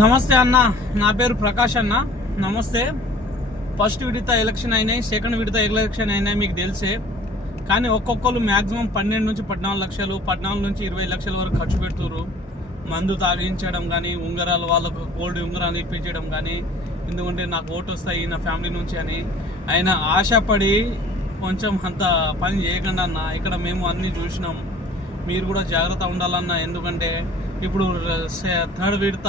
నమస్తే అన్న, నా పేరు ప్రకాష్ అన్న. నమస్తే. ఫస్ట్ విడత ఎలక్షన్ అయినాయి, సెకండ్ విడత ఎలక్షన్ అయినాయి, మీకు తెలిసే. కానీ ఒక్కొక్కరు మ్యాక్సిమం 12 నుంచి 14 లక్షలు, 14 నుంచి 20 లక్షల వరకు ఖర్చు పెడుతున్నారు. మందు తాగించడం కానీ, ఉంగరాలు వాళ్ళకు గోల్డ్ ఉంగరాలు ఇప్పించడం కానీ, ఎందుకంటే నాకు ఓటు వస్తాయి నా ఫ్యామిలీ నుంచి అని ఆయన ఆశపడి కొంచెం అంత పని చేయకుండా అన్న. ఇక్కడ మేము అన్నీ చూసినాం, మీరు కూడా జాగ్రత్త ఉండాలన్న. ఎందుకంటే ఇప్పుడు థర్డ్ విడత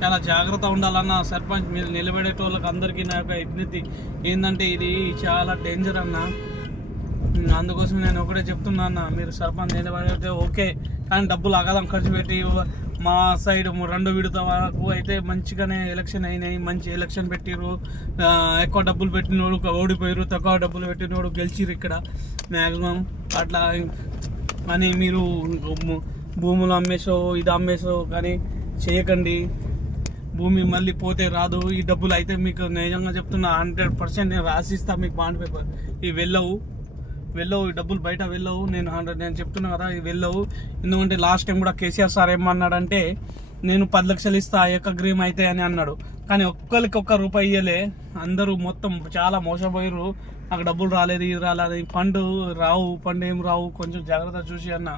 చాలా జాగ్రత్త ఉండాలన్న. సర్పంచ్ మీరు నిలబడేటోళ్ళకి అందరికీ నా యొక్క విజ్ఞప్తి ఏంటంటే ఇది చాలా డేంజర్ అన్న. అందుకోసం నేను ఒకటే చెప్తున్నా అన్న, మీరు సర్పంచ్ నిలబడితే ఓకే, కానీ డబ్బులు అగదం ఖర్చు పెట్టి మా సైడ్ 2 విడత వరకు అయితే మంచిగానే ఎలక్షన్ అయినాయి, మంచి ఎలక్షన్ పెట్టిరు. ఎక్కువ డబ్బులు పెట్టినోడు ఓడిపోయారు, తక్కువ డబ్బులు పెట్టినోడు గెలిచిరు ఇక్కడ మ్యాక్సిమం. అట్లా అని మీరు భూములు అమ్మేసో ఇది అమ్మేసో కానీ చేయకండి. భూమి మళ్ళీ పోతే రాదు. ఈ డబ్బులు అయితే మీకు నిజంగా చెప్తున్నా 100% నేను రాసిస్తా మీకు బాండ్ పేపర్. ఇవి వెళ్ళవు ఈ డబ్బులు బయట వెళ్ళవు. నేను చెప్తున్నా కదా, ఇవి వెళ్ళవు. ఎందుకంటే లాస్ట్ టైం కూడా కేసీఆర్ సార్ ఏమన్నాడంటే నేను 10 లక్షలు ఇస్తా ఏకగ్రీవం అయితే అని అన్నాడు. కానీ ఒక్కరికి ₹1 ఇయ్యలే. అందరూ మొత్తం చాలా మోసపోయారు. నాకు డబ్బులు రాలేదు, ఇది రాలేదు, ఫండ్ ఏం రావు. కొంచెం జాగ్రత్త చూసి అన్న.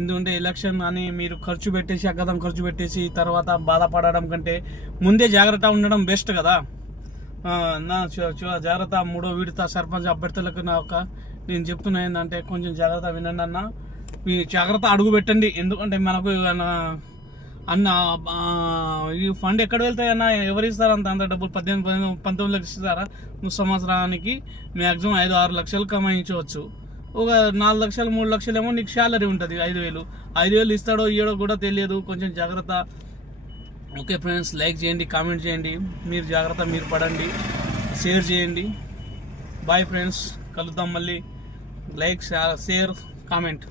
ఎందుకంటే ఎలక్షన్ అని మీరు ఖర్చు పెట్టేసి అగ్గదం ఖర్చు పెట్టేసి తర్వాత బాధపడడం కంటే ముందే జాగ్రత్త ఉండడం బెస్ట్ కదా. నా జాగ్రత్త 3వ విడత సర్పంచ్ అభ్యర్థులకు నేను చెప్తున్నా ఏంటంటే కొంచెం జాగ్రత్త వినండి అన్న. మీ జాగ్రత్త అడుగు పెట్టండి. ఎందుకంటే మనకు అన్న ఈ ఫండ్ ఎక్కడ వెళ్తాయన్నా, ఎవరు ఇస్తారు అంత డబ్బులు? 18-19 లక్షలు ఇస్తారా? సంవత్సరానికి మ్యాక్సిమం 5-6 లక్షలు కమాయించవచ్చు. ఒక 4 లక్షలు 3 లక్షలు ఏమో నీకు శాలరీ ఉంటుంది. 5,000 ఇస్తాడో ఇయ్యడో కూడా తెలియదు. కొంచెం జాగ్రత్త. ఓకే ఫ్రెండ్స్, లైక్ చేయండి, కామెంట్ చేయండి. మీరు జాగ్రత్త, మీరు పడండి, షేర్ చేయండి. బాయ్ ఫ్రెండ్స్, కలుద్దాం మళ్ళీ. Like, share, comment.